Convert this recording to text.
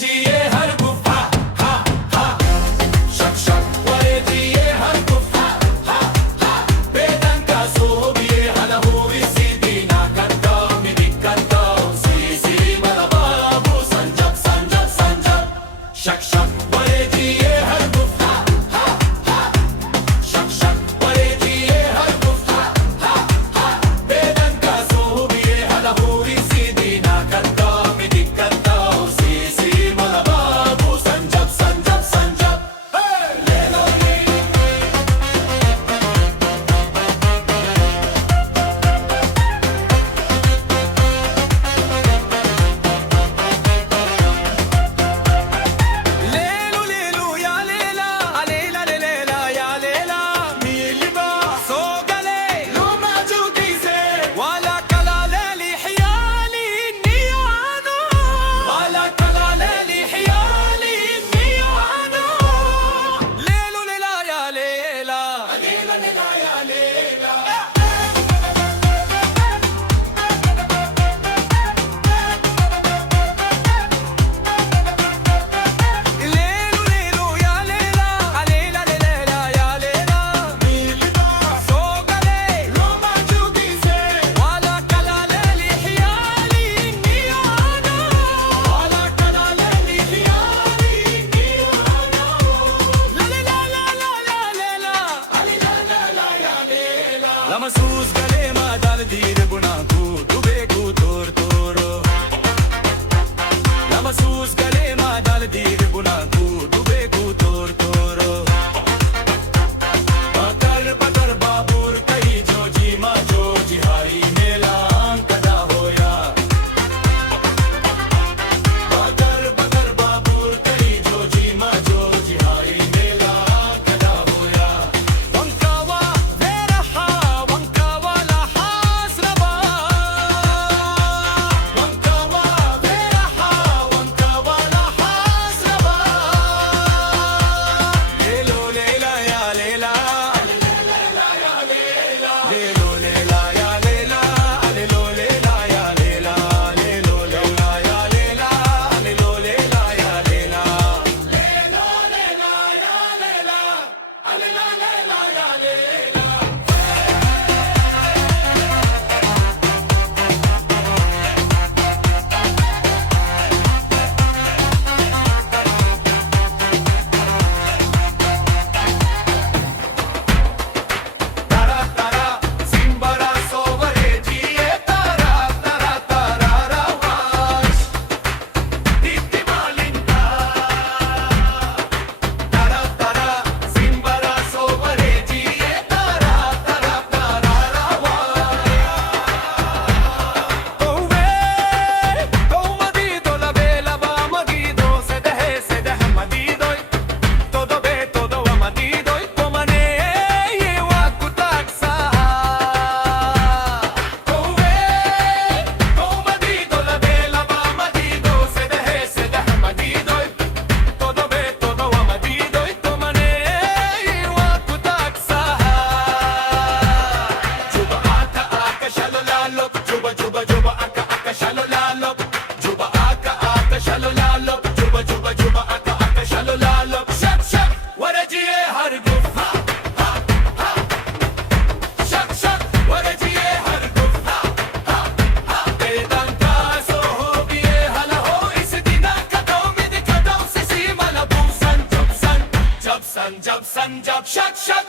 ورجيه هرقف ها ها ها شك شك ورجيه هرقف ها ها ها بيدنكا صوبيه هلا هو سيدينا كنتا ميديكنتا سيسي ملبابو سنجب سنجب سنجب شك شك ورجيه هرقف ها ها ها شك شك ورجيه هرقف ها ها ها بيدنكا صوبيه هلا هو سيدينا كنتا ميديكنتا سيسي ملبابو سنجب سنجب سنجب ليلو ليلو ليلو ليلو يا ليلى ليلى ليلى يا ليلى مين اللي باع سوق عليه لو ما جودي زين ولا كلا ليلي حيالي النيانو ولا كلا ليلي حيالي ميانو ليلو ليلى يا ليلى ليلى ليلى يا ليلى ليلو ليلو يا ليلى ليلى ليلى يا ليلى مين اللي باع سوق عليه لو ما جودي زين ولا كلا ليلي حيالي النيانو ولا كلا ليلي حيالي ميانو لا لا لا لا لا لا ليلى لا لا لا يا ليلى لما سوز गले मा डाल दीर बुना को डूबे को तोर तोरो लमा सूस गले मा डाल दीर बुना को डूबे को तोर तोरो बकर बकर बाबूर कही जो जी मा जो जिहाई मेला कदा होया बकर बकर बाबूर कही जो जी मा जो जिहाई मेला कदा होया वंकावा वेरहा वंकावा ला हासरबा वंकावा वेरहा वंकावा ला हासरबा लेलो लेला या लेला या लेला लेलो लेला या लेला लेलो लेला या लेला लेलो लेला या लेला लेलो लेला या लेला लेला लेला या लेला लेला लेला या लेला तारा तारा सिंबरा सोवरे जिए तारा तारा तारा रावाश दीप्ति मालिंगा तारा तारा सिंबरा सोवरे जिए तारा तारा तारा रावाश Owe, Omadido la vela va Magido, se deja Madido, todo ve todo Amadido, comane wa kutaksa. Owe, comadido la vela va madido se deja madido Todo ve todo Amadido, comane wa kutaksa. Juba aka shalo lalo juba juba juba aka shalo lalo juba aka shalo lalo juba juba juba aka shalo lalo shak shak warajiye har guf ha ha ha shak shak warajiye har guf ha ha ha bedanka so ho biye hala ho is dina kadao mid kadao sisi malabu san jab san jab san jab san jab shak shak